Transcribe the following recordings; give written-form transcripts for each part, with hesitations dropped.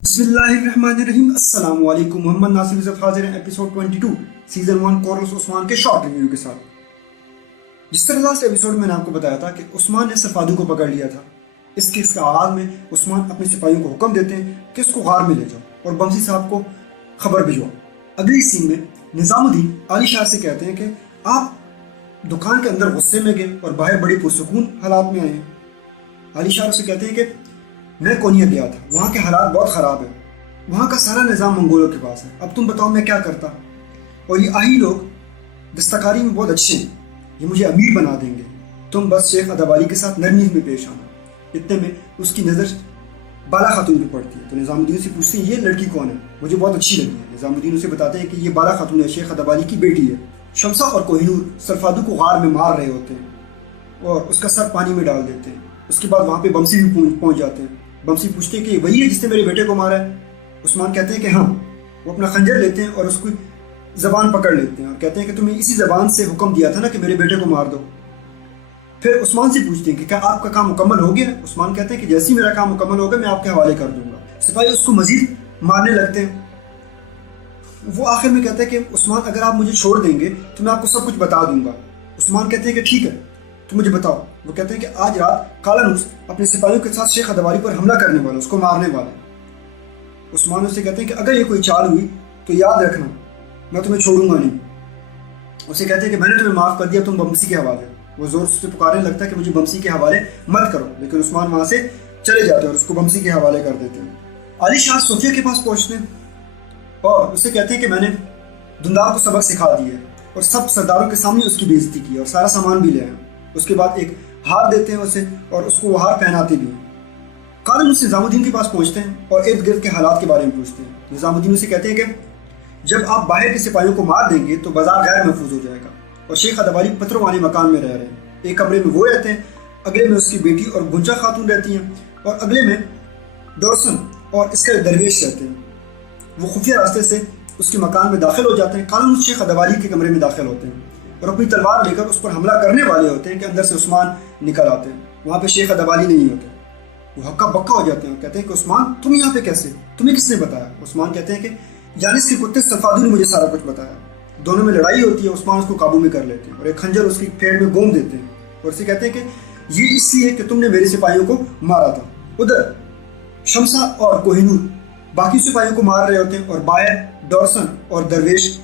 बिस्मिल्लाहिर्रहमानिर्रहीम। अस्सलाम वालेकुम। मोहम्मद नासिर यूसुफ हाजिर हैं एपिसोड 22 सीजन 1 कोरस उस्मान के शॉर्ट रिव्यू के साथ। जिस तरह लास्ट एपिसोड में मैंने आपको बताया था कि उस्मान ने सफादू को पकड़ लिया था, इस केस के आगाज में उस्मान अपने सिपाहियों को हुक्म देते हैं कि इसको गार में ले जाओ और बमसी साहब को खबर भिजवाओ। अगली सीन में निजामुद्दीन आली शाह से कहते हैं कि आप दुकान के अंदर गुस्से में गए और बाहर बड़ी पुरसुकून हालात में आए हैं। आली शाह से कहते हैं कि मैं कोनिया गया था, वहाँ के हालात बहुत ख़राब है, वहाँ का सारा निज़ाम मंगोलों के पास है, अब तुम बताओ मैं क्या करता। और ये आही लोग दस्तकारी में बहुत अच्छे हैं, ये मुझे अमीर बना देंगे, तुम बस शेख अदबाली के साथ नरमी में पेश आना। इतने में उसकी नज़र बाला खातून पे पड़ती है तो निज़ामुद्दीन से पूछते हैं ये लड़की कौन है, मुझे बहुत अच्छी लगी है। निज़ामुद्दीन उसे बताते हैं कि ये बाला खातून है, शेख अदबाली की बेटी है। शमसा और कोहिनूर सरफादू को गार में मार रहे होते हैं और उसका सर पानी में डाल देते हैं। उसके बाद वहाँ पे बमसी भी पहुँच जाते हैं। बमसी पूछते हैं कि वही है जिसने मेरे बेटे को मारा है। उस्मान कहते हैं कि हाँ। वो अपना खंजर लेते हैं और उसकी ज़बान पकड़ लेते हैं और कहते हैं कि तुम्हें इसी ज़बान से हुक्म दिया था ना कि मेरे बेटे को मार दो। फिर उस्मान से पूछते हैं कि क्या आपका काम मुकम्मल हो गया। उस्मान कहते हैं कि जैसे ही मेरा काम मुकम्मल होगा मैं आपके हवाले कर दूंगा। सिपाही उसको मजीद मारने लगते हैं। वो आखिर में कहते हैं कि उस्मान अगर आप मुझे छोड़ देंगे तो मैं आपको सब कुछ बता दूंगा। उस्मान कहते हैं कि ठीक है तो मुझे बताओ। वो कहते हैं कि आज रात कालानूस अपने सिपाहियों के साथ शेख अदबाली पर हमला करने वाला, उसको मारने वाला। उस्मान उससे कहते हैं कि अगर ये कोई चाल हुई तो याद रखना मैं तुम्हें छोड़ूंगा नहीं। उसे कहते हैं कि मैंने तुम्हें माफ़ कर दिया, तुम बमसी के हवाले। वो जोर से पुकारने लगता है कि मुझे बमसी के हवाले मत करो, लेकिन उस्मान वहाँ से चले जाते हैं और उसको बमसी के हवाले कर देते हैं। अली शाह सोफिया के पास पहुँचते हैं और उससे कहते हैं कि मैंने धुंधार को सबक सिखा दिया और सब सरदारों के सामने उसकी बेइज्जती की और सारा सामान भी ले आए। उसके बाद एक हार देते हैं उसे और उसको वो हार पहनाते भी हैं। कालानूस निजामुद्दीन के पास पहुंचते हैं और इर्द गिर्द के हालात के बारे में पूछते हैं। निजामुद्दीन उसे कहते हैं कि जब आप बाहर के सिपाहियों को मार देंगे तो बाजार गैर महफूज हो जाएगा और शेख अदबाली पत्थरों वाले मकान में रह रहे हैं। एक कमरे में वो रहते हैं, अगले में उसकी बेटी और गुंजा खातून रहती हैं और अगले में डोरसन और इसके दरवेश रहते हैं। वो खुफिया रास्ते से उसके मकान में दाखिल हो जाते हैं। कालानूस शेख अदबाली के कमरे में दाखिल होते हैं और अपनी तलवार लेकर उस पर हमला करने वाले होते हैं कि अंदर से उस्मान निकल आते हैं। वहाँ पे शेख अदबाली नहीं होते। वो हक्का बक्का हो जाते हैं और कहते हैं कि उस्मान तुम यहाँ पे कैसे, तुम्हें किसने बताया। उस्मान कहते हैं कि यानिस के कुत्ते सफादू ने मुझे सारा कुछ बताया। दोनों में लड़ाई होती है, उस्मान उसको काबू में कर लेते हैं और एक खंजर उसकी पेड़ में गोम देते हैं और उसे कहते हैं कि ये इसलिए कि तुमने मेरे सिपाहियों को मारा था। उधर शमसा और कोहिनूर बाकी सिपाहियों को मार रहे होते हैं और बायर, डॉर्सन और दरवेश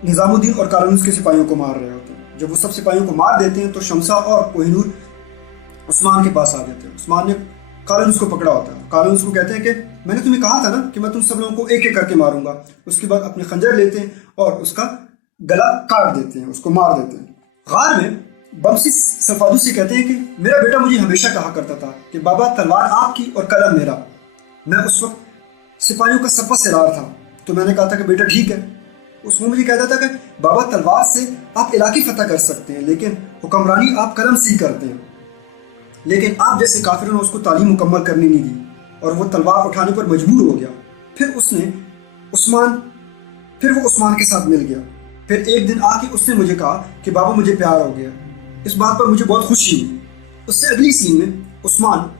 निजामुद्दीन और कालानूस के सिपाहियों को मार रहे होते हैं। जब वो सब सिपाहियों को मार देते हैं तो शमसा और कोहिनूर उस्मान के पास आ जाते हैं। उस्मान ने कालानूस को पकड़ा होता है। कालानूस को कहते हैं कि मैंने तुम्हें कहा था ना कि मैं तुम सब लोगों को एक एक करके मारूंगा। उसके बाद अपने खंजर लेते हैं और उसका गला काट देते हैं, उसको मार देते हैं। गार में बमसी सफादू से कहते हैं कि मेरा बेटा मुझे हमेशा कहा करता था कि बाबा तलवार आपकी और कलम मेरा। मैं उस वक्त सिपाहियों का सपा सिरार था तो मैंने कहा था कि बेटा ठीक है। उसमें मुझे कहता था कि बाबा तलवार से आप इलाके फतह कर सकते हैं लेकिन हुक्मरानी आप कलम से ही करते हैं। लेकिन आप जैसे काफिरों ने उसको तालीम मुकम्मल करने नहीं दी और वो तलवार उठाने पर मजबूर हो गया। फिर वो उस्मान के साथ मिल गया। फिर एक दिन आके उसने मुझे कहा कि बाबा मुझे प्यार हो गया। इस बात पर मुझे बहुत खुशी हुई। उससे अगली सीन में उस्मान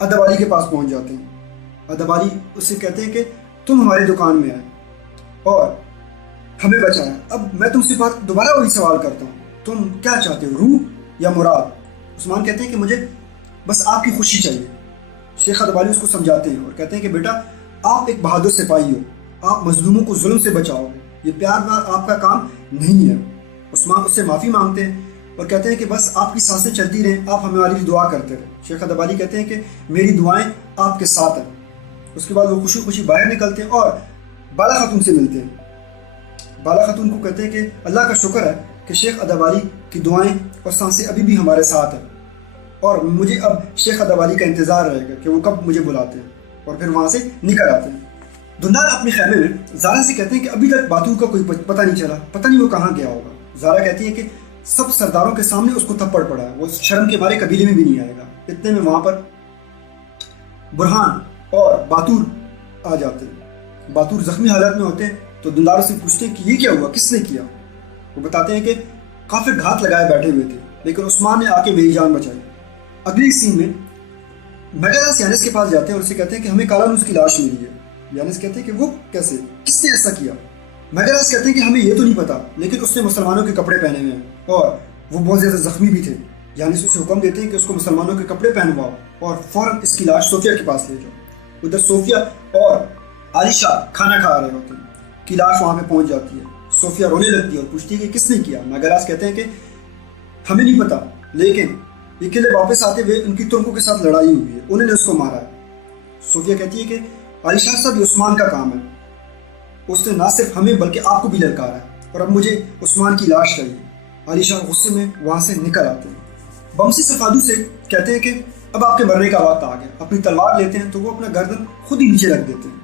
अदबाली के पास पहुंच जाते हैं। अदबाली उससे कहते हैं कि तुम हमारी दुकान में आए और हमें बचाया। अब मैं तुमसे दोबारा वही सवाल करता हूँ, तुम क्या चाहते हो, रूह या मुराद। उस्मान कहते हैं कि मुझे बस आपकी खुशी चाहिए। शेख अदबाली उसको समझाते हैं और कहते हैं कि बेटा आप एक बहादुर सिपाही हो, आप मजलूमों को जुल्म से बचाओगे, ये प्यार आपका काम नहीं है। उस्मान उससे माफ़ी मांगते हैं और कहते हैं कि बस आपकी सांसें चलती रहें, आप हमारे लिए दुआ करते रहें। शेख अदबाली कहते हैं कि मेरी दुआएं आपके साथ हैं। उसके बाद वो खुशी खुशी बाहर निकलते हैं और बाला खातून से मिलते हैं। बाला खातून को कहते हैं कि अल्लाह का शुक्र है कि शेख अदबाली की दुआएं और सांसें अभी भी हमारे साथ हैं और मुझे अब शेख अदबाली का इंतज़ार रहेगा कि वो कब मुझे बुलाते हैं। और फिर वहाँ से निकल आते हैं। धुंधार अपने खैमे में ज़ारा से कहते हैं कि अभी तक बातूर का कोई पता नहीं चला, पता नहीं वो कहाँ गया होगा। ज़ारा कहती है कि सब सरदारों के सामने उसको थप्पड़ पड़ा है, वो शर्म के मारे कबीले में भी नहीं आएगा। इतने में वहाँ पर बुरहान और बातूर आ जाते हैं। बातूर जख्मी हालत में होते हैं तो धुंधार से पूछते हैं कि ये क्या हुआ, किसने किया। वो बताते हैं कि काफिर घात लगाए बैठे हुए थे लेकिन उस्मान ने आके मेरी जान बचाई। अगली सीन में मेगादास यानिस के पास जाते हैं और उसे कहते हैं कि हमें कालानूस की लाश मिली है। यानिस कहते हैं कि वो कैसे, किसने ऐसा किया? मेगादास कहते हैं कि हमें ये तो नहीं पता, लेकिन उसने मुसलमानों के कपड़े पहने हुए हैं और वो बहुत ज़्यादा जख्मी भी थे। यानिस उसे हुक्म देते हैं कि उसको मुसलमानों के कपड़े पहनवाओ और फौरन इसकी लाश सोफिया के पास ले जाओ। उधर सोफिया और आलिशा खाना खा रहे होते हैं कि लाश वहाँ पे पहुँच जाती है। सोफिया रोने लगती है और पूछती है कि किसने किया। मेगादास कहते हैं कि हमें नहीं पता, लेकिन ये किले वापस आते हुए उनकी तुर्कों के साथ लड़ाई हुई है, उन्होंने उसको मारा है। सोफिया कहती है कि आलिशा साहब ये उस्मान का काम है, उसने ना सिर्फ हमें बल्कि आपको भी ललकारा है और अब मुझे उस्मान की लाश चाहिए। आलिशा गुस्से में वहाँ से निकल आते हैं। बमसी सफादू से कहते हैं कि अब आपके मरने का वक्त आ गया। अपनी तलवार लेते हैं तो वो अपना गर्दन खुद ही नीचे रख देते हैं।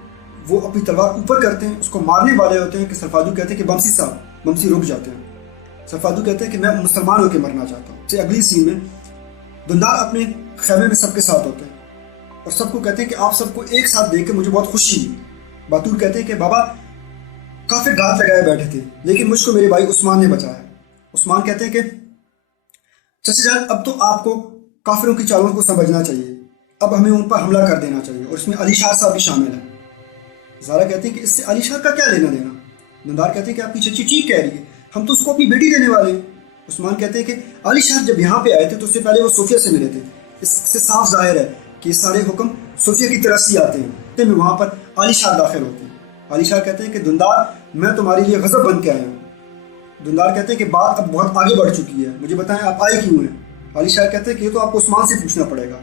वो अपनी तलवार ऊपर करते हैं, उसको मारने वाले होते हैं कि सफादू कहते हैं कि बमसी साहब। बमसी रुक जाते हैं। सफादू कहते हैं कि मैं मुसलमान होकर मरना चाहता हूँ। अगली सीन में दुंदार अपने खेमे में सबके साथ होते हैं और सबको कहते हैं कि आप सबको एक साथ देख के मुझे बहुत खुशी हुई। बातूर कहते हैं कि बाबा काफिर घात लगाए बैठे थे, लेकिन मुझको मेरे भाई उस्मान ने बचाया। उस्मान कहते हैं कि चचा जान, अब तो आपको काफिरों की चालों को समझना चाहिए, अब हमें उन पर हमला कर देना चाहिए और इसमें अली शाह साहब भी शामिल है। ज़ारा कहते हैं कि इससे अली शाह का क्या लेना देना। दुंदार कहते हैं कि आपकी चची ठीक कह रही है, हम तो उसको अपनी बेटी देने वाले हैं। उस्मान कहते हैं कि अली शाह जब यहाँ पे आए थे तो उससे पहले वो सोफिया से मिले थे, इससे साफ जाहिर है कि ये सारे हुक्म सोफिया की तरफ से आते हैं। में वहाँ पर अली शाह दाखिल होते हैं। अली शाह कहते हैं कि दुंदार, मैं तुम्हारे लिए गजब बन के आया हूँ। दुंदार कहते हैं कि बात अब बहुत आगे बढ़ चुकी है, मुझे बताएं आप आए क्यों हैं। अली शाह कहते हैं कि ये तो आपको उस्मान से पूछना पड़ेगा।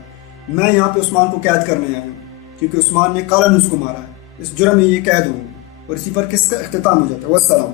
मैं यहाँ पे उस्मान को कैद करने आया हूँ क्योंकि उस्मान ने कालानूस को मारा है, इस जुर्म में ये कैद हूँ। और इसी पर किसका इख्तिताम हो जाता है। वस्सलाम।